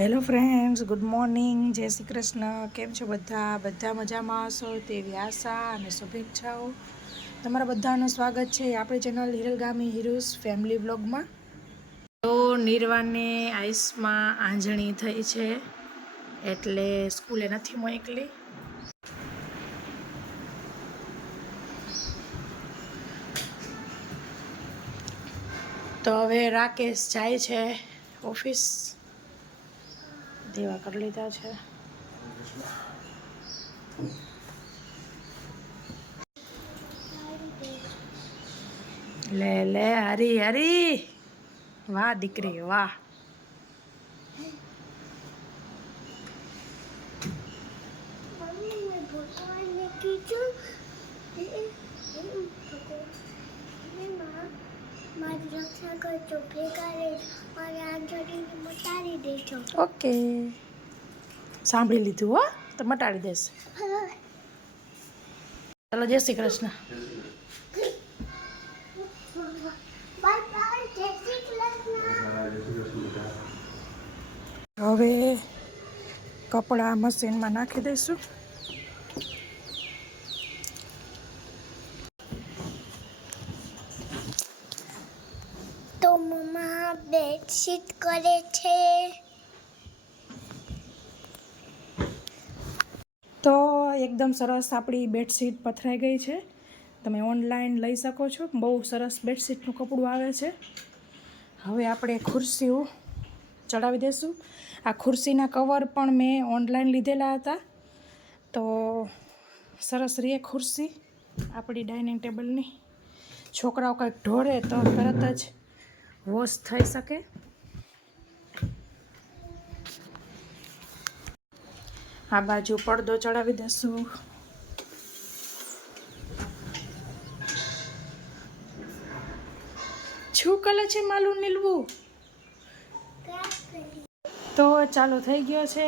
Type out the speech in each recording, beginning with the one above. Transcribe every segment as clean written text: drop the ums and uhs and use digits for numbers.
Hello friends, good morning, જય શ્રી કૃષ્ણ. કેમ છો બધા મજામાં હશો તેવી આશા અને શુભેચ્છાઓ. તમારા બધાનું સ્વાગત છે આપણી ચેનલ હિરલ ગામી હિરુસ ફેમિલી વ્લોગમાં. તો નિર્વાણને આઈસમાં આંજણી થઈ છે એટલે સ્કૂલે નથી મોકલી. તો હવે રાકેશ જાય છે ઓફિસ. દેવા કરી લીધા છે. લે લે હરી હરી, વાહ દીકરી વાહ. ઓકે, સાંભળી લીધું હો, તો મટાડી દેશે. ચાલો, જય શ્રી કૃષ્ણ. હવે કપડાં મશીનમાં નાખી દઈશું. તો મમ્મા બેડશીટ કરે છે. તો એકદમ સરસ આપણી બેડશીટ પથરાઈ ગઈ છે. તમે ઓનલાઈન લઈ શકો છો. બહુ સરસ બેડશીટનું કપડું આવે છે. હવે આપણે ખુરશીઓ ચડાવી દઈશું. આ ખુરશીના કવર પણ મેં ઓનલાઈન લીધેલા હતા. તો સરસ રહે ખુરશી આપણી ડાઇનિંગ ટેબલની. છોકરાઓ કંઈક ઢોળે તો તરત જ વોશ થઈ શકે. આ બાજુ પડદો ચડાવી દઈશું. શું કલે છે માલું નીલવું? તો ચાલુ થઈ ગયો છે.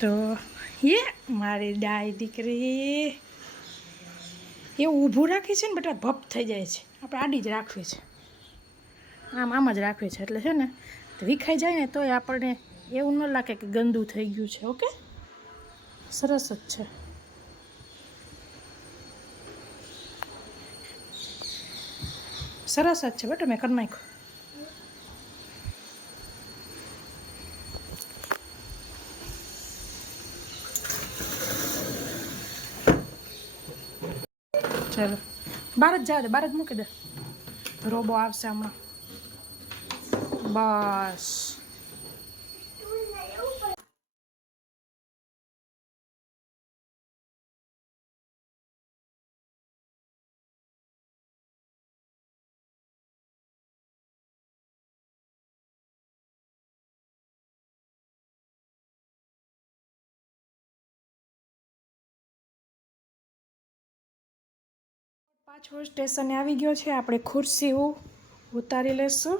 તો મારી ડાય દીકરી એવું ઊભું રાખી છે ને બેટા, ભપ થઈ જાય છે. આપણે આડી જ રાખવી છે, આમ જ રાખવી છે. એટલે છે ને વિખાઈ જાય ને તોય આપણને એવું ન લાગે કે ગંદુ થઈ ગયું છે. ઓકે, સરસ જ છે. સરસ જ છે બેટા, મેં કરી નાખ્યું. ચાલો, બહાર જ જવા દે, બહાર જ મૂકી દે. રોબો આવશે હમણાં. બસ. પાછો સ્ટેશને આવી ગયો છે. આપણે ખુરશીઓ ઉતારી લેશું.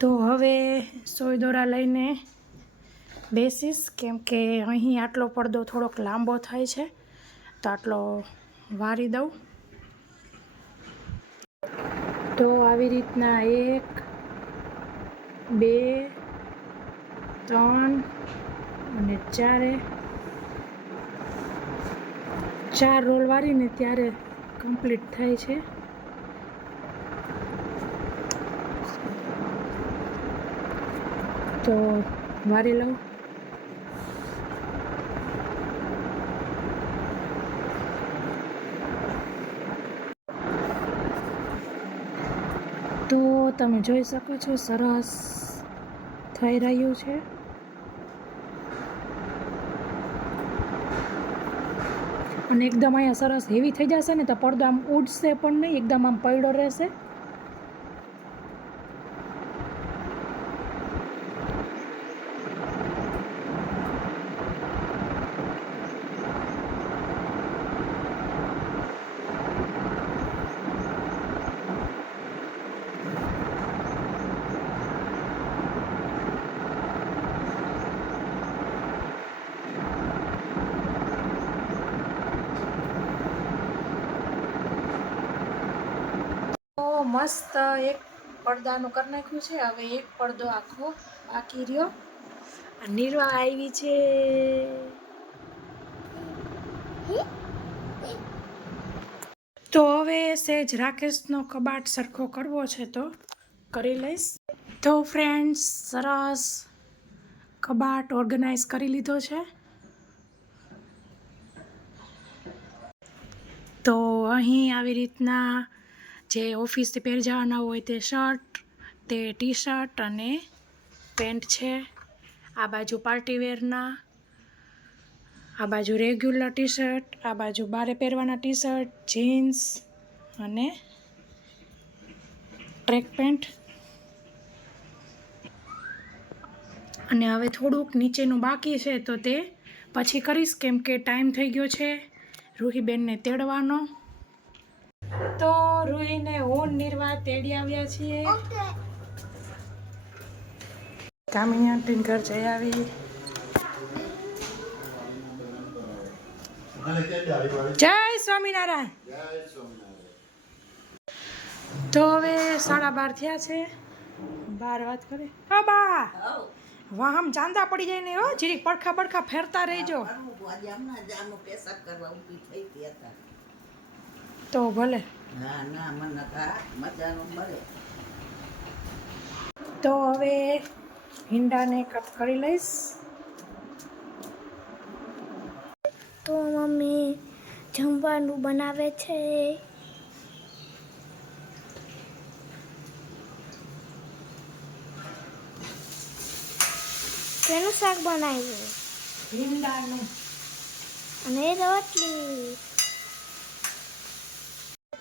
તો હવે સોય દોરા લઈને બેસીશ, કેમ કે અહીં આટલો પડદો થોડોક લાંબો થાય છે, તો આટલો વારી દઉં. તો આવી રીતના 1 2 3 અને 4 રોલ વારીને ત્યારે કમ્પ્લીટ થાય છે. તો વારી લઉં. તો તમે જોઈ શકો છો સરસ થઈ રહ્યું છે. અને એકદમ અહીંયા સરસ હેવી થઈ જશે ને તો પડદો આમ ઉડશે પણ નહીં, એકદમ આમ પડ્યો રહેશે. મસ્ત એક પડદાનું કરી નાખ્યું છે. હવે એક પડદો આખો બાકી રહ્યો. આ નીરવા આવી છે. તો હવે સેજ રાકેશનો કબાટ સરખો કરવો છે તો કરી લઈશ. તો ફ્રેન્ડ્સ સરસ કબાટ ઓર્ગેનાઇઝ કરી લીધો છે. તો અહીં આવી રીતના જે ઓફિસથી પહેરી જવાના હોય તે શર્ટ, તે ટી શર્ટ અને પેન્ટ છે. આ બાજુ પાર્ટીવેરના, આ બાજુ રેગ્યુલર ટી શર્ટ, આ બાજુ બારે પહેરવાના ટી શર્ટ, જીન્સ અને ટ્રેક પેન્ટ. અને હવે થોડુંક નીચેનું બાકી છે તો તે પછી કરીશ, કેમ કે ટાઈમ થઈ ગયો છે રૂહીબેનને તેડવાનો. તો રૂહીને હું નિર્વા તેડી આવ્યા છીએ. કામિની આંટીને ઘર જઈ આવી. જય સ્વામિનારાયણ. તો હવે 12:30 થયા છે. 12 વાત કરે. હા બા, વાહ આમ ચાંદા પડી જાય ને હો, જીરી પડખા બડખા ફેરતા રહેજો. તો ભલે. તો હવે ઈંડાને કટ કરી લઈશ. તો મમ્મી જમવાનું બનાવે છે. કેનું શાક બનાવ્યું? ઈંડાનું. અને રોટલી.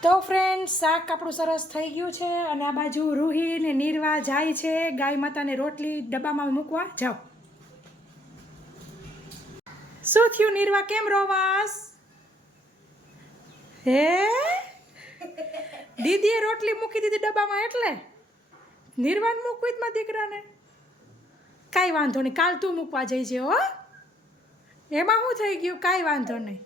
તો ફ્રેન્ડ શાક આપણું સરસ થઈ ગયું છે. અને આ બાજુ રૂહી ને નિર્વા જાય છે ગાય માતાને રોટલી ડબ્બામાં મૂકવા. જાઓ. શું થયું નિર્વા, કેમ રોવાસ? હે દીદીએ રોટલી મૂકી દીધી ડબ્બામાં એટલે નિર્વાણ મૂકવી જ મારા દીકરાને. કાંઈ વાંધો નહીં, કાલ તું મૂકવા જઈજે હો. એમાં શું થઈ ગયું? કાંઈ વાંધો નહીં.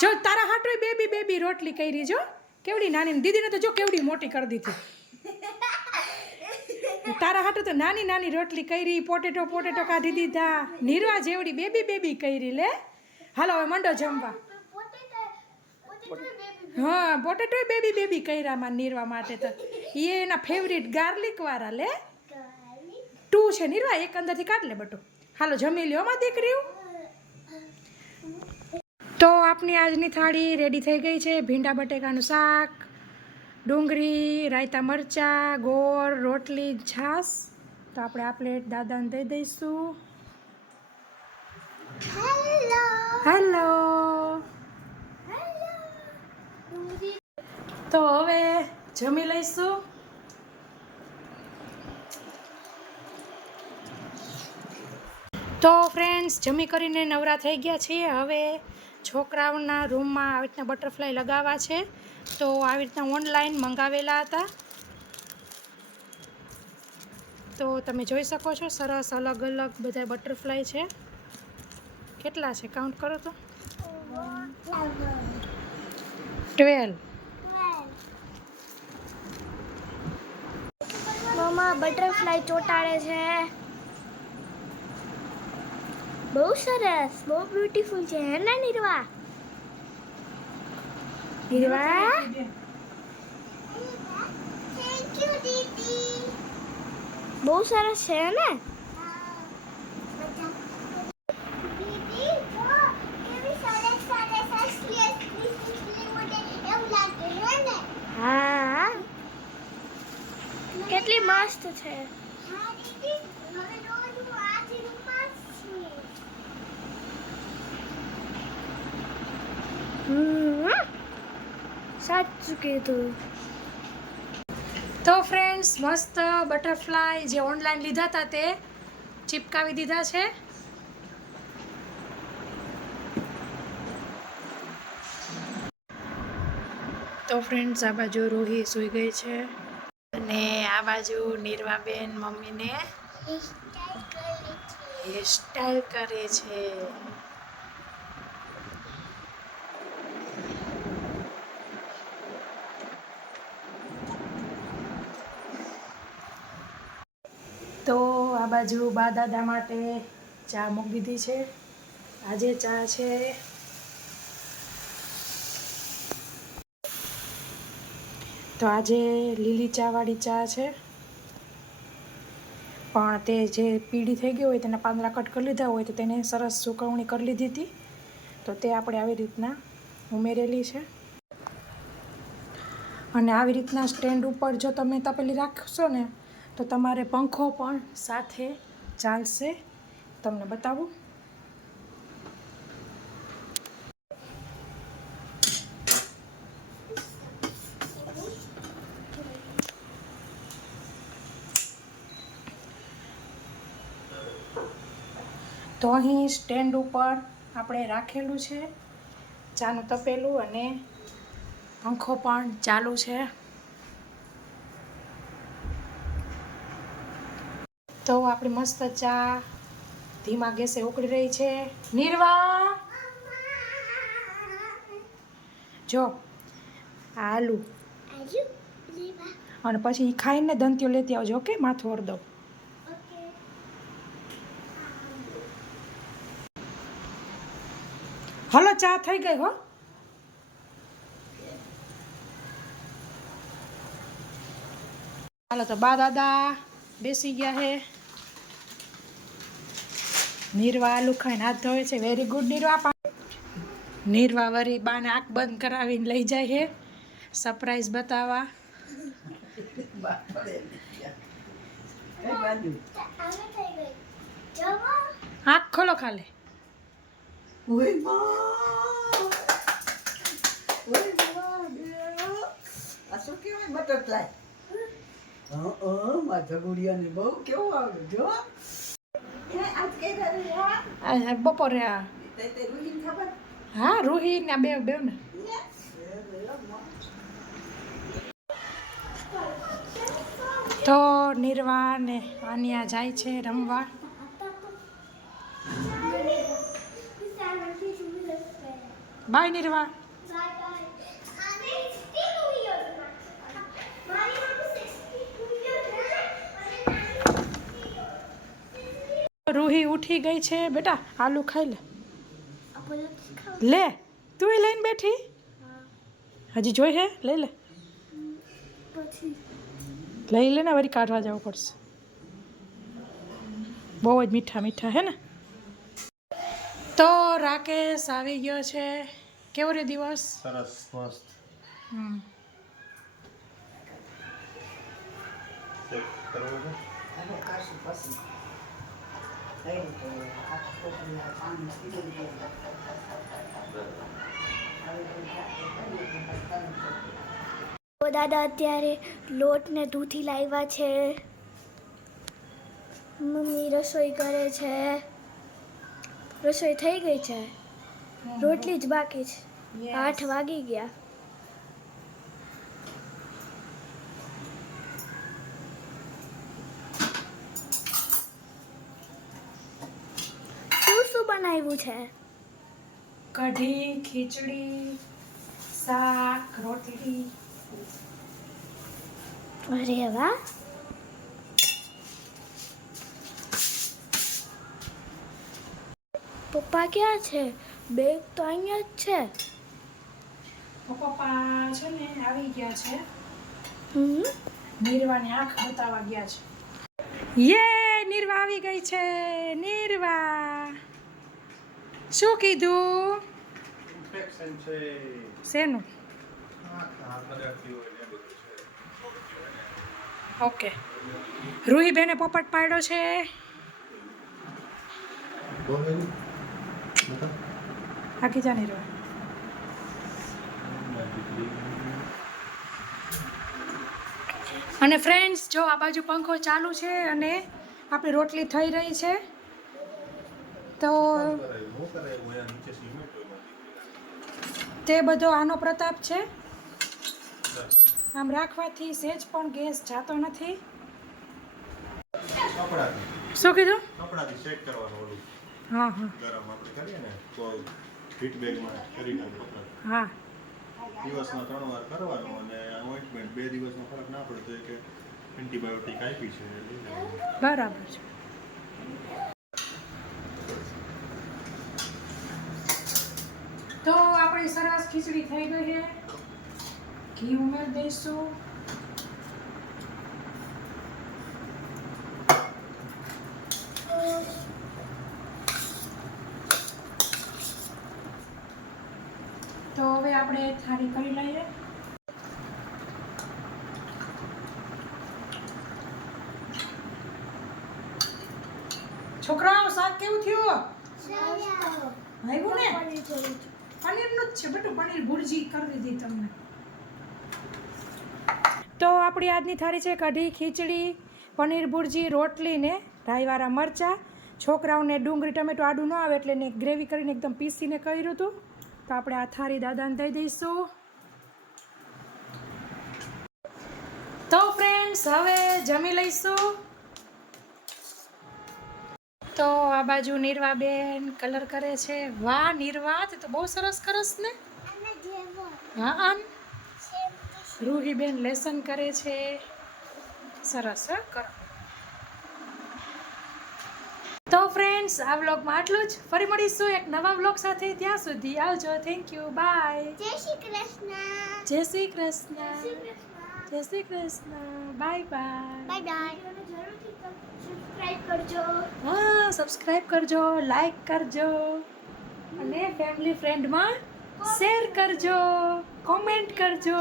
જો તારા હાટોય બેબી રોટલી કરી જો કેવડી નાની. દીદીને તો જો કેવડી મોટી કરી દીધી. તારા હાટું તો નાની રોટલી કરી, પોટેટો કાઢી દીધા. નિર્વા જેવડી બેબી કરી લે. હાલો હવે મંડો જમવા. હા પોટેટો બેબી કર્યા માં નિર્વા માટે તો. એ એના ફેવરિટ ગાર્લિક વાળા લે. 2 છે નિર્વા, એક અંદરથી કાઢ લે બટુ. હાલો જમી લ્યો માં દીકરી. તો આપની આજની થાળી રેડી થઈ ગઈ છે. ભીંડા બટેકાનું શાક, ડુંગળી, રાયતા મરચાં, ગોળ, રોટલી, છાશ. તો આપણે આ પ્લેટ દાદાને દઈ દઈશું. હેલો. તો હવે જમી લઈશું. તો ફ્રેન્ડ્સ જમી કરીને નવરા થઈ ગયા છીએ. હવે છોકરાઓના રૂમમાં આવી રીતના બટરફ્લાય લગાવવા છે. તો આવી રીતના ઓનલાઈન મંગાવેલા હતા. તો તમે જોઈ શકો છો સરસ અલગ બધા બટરફ્લાય છે. કેટલા છે કાઉન્ટ કરો તો? 12. મમ્મા બટરફ્લાય ચોટાડે છે. બહુ સરસ, બહુ બ્યુટીફુલ છે હે ને નિર્વા? નિર્વા થેન્ક યુ દીદી. બહુ સરસ છે ને? દીદી જો કેવી સરસ અસલી મોડે એવું લાગે હે ને? હા કેટલી મસ્ત છે. હા દીદી હવે રોજ હું આ જ રૂમમાં છું. સાચું કીધું. તો ફ્રેન્ડ્સ મસ્ત બટરફ્લાય જે ઓનલાઈન લીધા હતા તે ચિપકાવી દીધા છે. તો ફ્રેન્ડ્સ આ બાજુ રૂહી સૂઈ ગઈ છે અને આ બાજુ નિર્વાબેન મમ્મીને હેરસ્ટાઈલ કરે છે. તો આ બાજુ બા દાદા માટે ચા મૂકી દીધી છે. આજે ચા છે તો આજે લીલી ચાવાળી ચા છે, પણ તે જે પીળી થઈ ગઈ હોય તેના પાંદડા કટ કરી લીધા હોય તો તેને સરસ સુકવણી કરી લીધી હતી, તો તે આપણે આવી રીતના ઉમેરેલી છે. અને આવી રીતના સ્ટેન્ડ ઉપર જો તમે તપેલી રાખશો ને તો તમારે પંખો પણ સાથે ચાલશે. તમને બતાવું. તો અહીં સ્ટેન્ડ ઉપર આપણે રાખેલું છે ચાનું તપેલું અને પંખો પણ ચાલુ છે. તો આપણી મસ્ત ચા ધીમા ગેસે ઉકળી રહી છે. નિર્વા જો આલુ અને પછી ખાઈને દંતીઓ લેતી આવજો. ઓકે, માથું ઓર દઉં. હલો, ચા થઈ ગઈ હો. હાલો તો બા દાદા બેસી ગયા હે. નીરવા આલુ ખાઈને હાથ ધોવે છે. Very good નીરવા. નીરવા વરી બાને આંખ બંધ કરાવીને લઈ જાય છે સરપ્રાઈઝ બતાવવા. આંખ ખોલો ખાલી. બપોરે હા રૂહી ને બે ને તો નિર્વા ને આનિયા જાય છે રમવા. બાય નિર્વા. રૂહી ઉઠી ગઈ છે. બેટા આલુ ખાઈ લે. લે તું લઈને બેઠી. હજી જોઈ હે? લઈ લે. લઈ લે ને, વળી કાઢવા જવું પડશે. બહુ જ મીઠા મીઠા હે ને. તો રાકેશ આવી ગયો છે. કેવો રે દિવસ? સરસ મસ્ત. ચેક કરવો છે. દાદા અત્યારે લોટ ને દૂધી લાવ્યા છે. મમ્મી રસોઈ કરે છે. રસોઈ થઈ ગઈ છે, રોટલી જ બાકી છે. 8 વાગી ગયા. શું બનાવ્યું છે? કઢી, ખીચડી, શાક, રોટલી. અરે વાહ. પપ્પા ક્યાં છે? બેગ તો અહીંયા જ છે. પપ્પા છે ને આવી ગયા છે. હમ. નીરવાની આંખ બતાવવા ગયા છે. યે નીરવા આવી ગઈ છે. નીરવા શું કીધું? ઇન્ફેક્શન છે. શેનું? હા બદલતી હોય ને બધું છે. ઓકે. રૂહી બેને પોપટ પાડ્યો છે. બોલ બતા. આખી જા નીરવા. અને ફ્રેન્ડ્સ જો આ બાજુ પંખો ચાલુ છે અને આપણી રોટલી થઈ રહી છે. તો તે બધો આનો પ્રતાપ છે. આમ રાખવાથી સહેજ પણ ગેસ જાતો નથી. શું કીધું? કપડાથી સેટ કરવાનું ઓલું. હા હા ગરમ આપણે કરીએ ને તો હીટ બેગમાં કરી નાખો. હા. દિવસમાં 3 વાર કરવાનું અને ઓઇન્ટમેન્ટ 2 દિવસમાં ફરક ના પડે તો કે એન્ટીબાયોટિક આપી છે એ લઈ લેવાનું. બરાબર છે. તો આપણી સરસ ખીચડી થઈ ગઈ છે. ઘી ઉમેરી દઈશું. તો હવે આપણે થાળી કરી લઈએ. છોકરાઓ શાક કેવું થયું? ભાગ્યું ને? પનીરનું જ છે બેટું, પનીર ભુરજી કરી દીધી તમને. તો આપણી આજની થાળી છે કઢી, ખીચડી, પનીર ભુરજી, રોટલી ને રાઈવાળા મરચાં. છોકરાઓને ડુંગળી ટમેટું આડું ન આવે એટલે એને ગ્રેવી કરીને એકદમ પીસીને કર્યું હતું. તો આપણે આ થાળી દાદાને દઈ દઈશું. તો ફ્રેન્ડ્સ હવે જમી લઈશું. તો આ બાજુ નિર્વાબેન કલર કરે છે. વાહ નિર્વા, તે તો બહુ સરસ કરસ ને. હા આન રૂહીબેન લેસન કરે છે. સરસ હો કરો. તો ફ્રેન્ડ્સ આ વ્લોગમાં આટલું જ. ફરી મળીશું એક નવા વ્લોગ સાથે. ત્યાં સુધી આવજો. Thank you. બાય. જય શ્રી કૃષ્ણ. જય શ્રી કૃષ્ણ. જય Shri Krishna. Bye bye. Bye bye. જરૂરથી સબસ્ક્રાઇબ કરજો. હા સબસ્ક્રાઇબ કરજો, લાઈક કરજો અને ફેમિલી ફ્રેન્ડમાં શેર કરજો, કોમેન્ટ કરજો.